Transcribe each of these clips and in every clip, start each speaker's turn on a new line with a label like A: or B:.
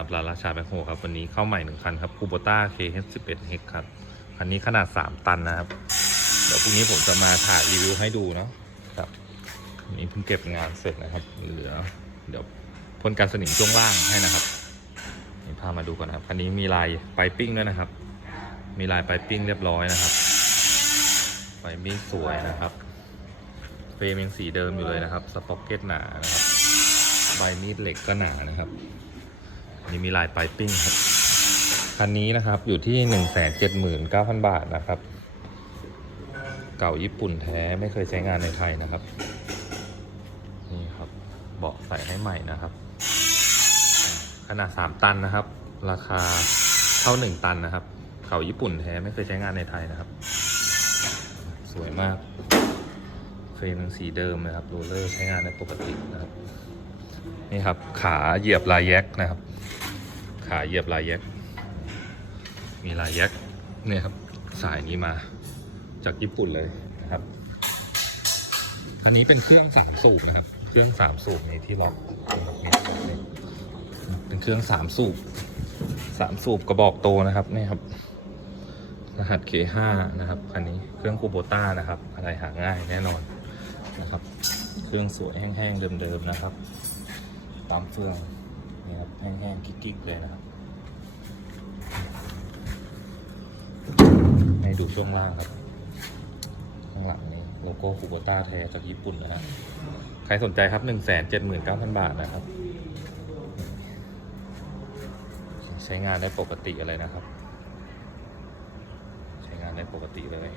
A: ครับร้าราชาแบ็คโฮครับ วันนี้เข้าใหม่หนึ่งคันครับคูโบต้า KH11H ครับคันนี้ขนาด 3 ตันนะครับ เดี๋ยวพรุ่งนี้ผมจะมาถ่ายรีวิวให้ดูเนาะครับนี้เพิ่งเก็บงานเสร็จนะครับ เหลือ เดี๋ยวพ่นการสนิมช่วงล่างให้นะครับนี่พามาดูก่อนนะครับคันนี้มีลายไปปิ้งด้วยนะครับ มีลายไปปิ้งเรียบร้อยนะครับไปปิ้งสวยนะครับเฟรมยังสีเดิมอยู่เลยนะครับสป็อกเก็ตหนานะครับใบมีดเหล็กก็หนานะครับ นนี้มีลายไปปิ้งครับ คันนี้นะครับอยู่ที่ 179,000 บาทนะครับ เก่าญี่ปุ่นแท้ไม่เคยใช้งานในไทยนะครับ นี่ครับเบาะใส่ให้ใหม่นะครับ ขนาด 3 ตันนะครับ ราคาเท่า 1 ตันนะครับ เก่าญี่ปุ่นแท้ไม่เคยใช้งานในไทยนะครับ สวยมากเฟรมยังสีเดิมนะครับโรลเลอร์ใช้งานได้ปกตินะครับ นี่ครับ ขาเหยียบลายแยกนะครับ ขาเหยียบลายแยกมีลายแยกเนี่ยครับสายนี้มาจากญี่ปุ่นเลยนะครับ อันนี้เป็นเครื่องสามสูบนะครับ เครื่องสามสูบนี่ที่ล็อกเป็นเครื่องสามสูบสามสูบกระบอกโตนะครับนี่ครับ รหัส K5 นะครับคันนี้เครื่องคูโบต้านะครับ อะไรหาง่ายแน่นอนนะครับ เครื่องสวยแห้งๆเดิมๆนะครับ ตามเฟือง แห้งๆกิ๊กๆเลยนะครับให้ดูช่วงล่างครับ ข้างหลังนี้โลโก้คูโบต้าแท้จากญี่ปุ่นนะฮะใครสนใจครับ 1 7 9 0 0 0 บาทนะครับ ใช้งานได้ปกติอะไรนะครับ ใช้งานได้ปกติเลย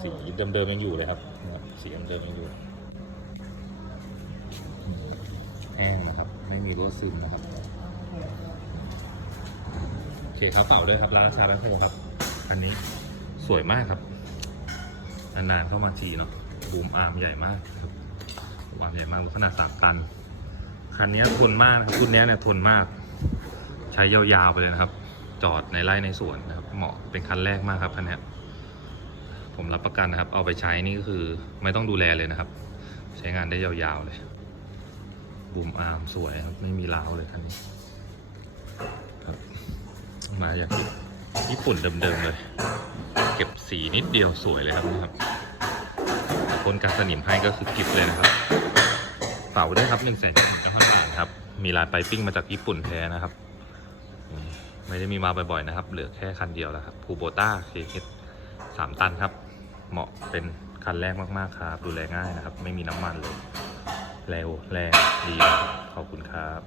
A: สีเดิมๆยังอยู่เลยครับ สีเดิมๆยังอยู่ นะครับไม่มีรั่วซึมนะครับโอเคครับเป่าด้วยครับร้านราชาแบงค์โฮครับ อันนี้สวยมากครับ นานๆเข้ามาทีเนาะบูมอาร์มใหญ่มากครับบูมอาร์มใหญ่มากขนาดสามตัน คันนี้ทนมากครับรุ่นนี้เนี่ยทนมาก ใช้ยาวๆไปเลยนะครับ จอดในไร่ในสวนนะครับ เหมาะเป็นคันแรกมากครับคันนี้ผมรับประกันนะครับ เอาไปใช้นี่ก็คือไม่ต้องดูแลเลยนะครับ ใช้งานได้ยาวๆเลย บูมอาร์มสวยครับ ไม่มีร้าวเลยคันนี้ครับมาจากญี่ปุ่นเดิมๆเลย เก็บสีนิดเดียวสวยเลยครับนะครับพ่นการสนิมให้ก็คือกิบเลยนะครับเป่าด้ครับหนึ่งแสนเก้าพันบาทครับ มีลายไปปิ้งมาจากญี่ปุ่นแท้นะครับ ไม่ได้มีมาบ่อยๆนะครับ เหลือแค่คันเดียวแล้วครับคูโบต้าเคเคสามตันครับ เหมาะเป็นคันแรกมากๆครับ ดูแลง่ายนะครับ ไม่มีน้ำมันเลย เร็วแรงดีขอบคุณครับ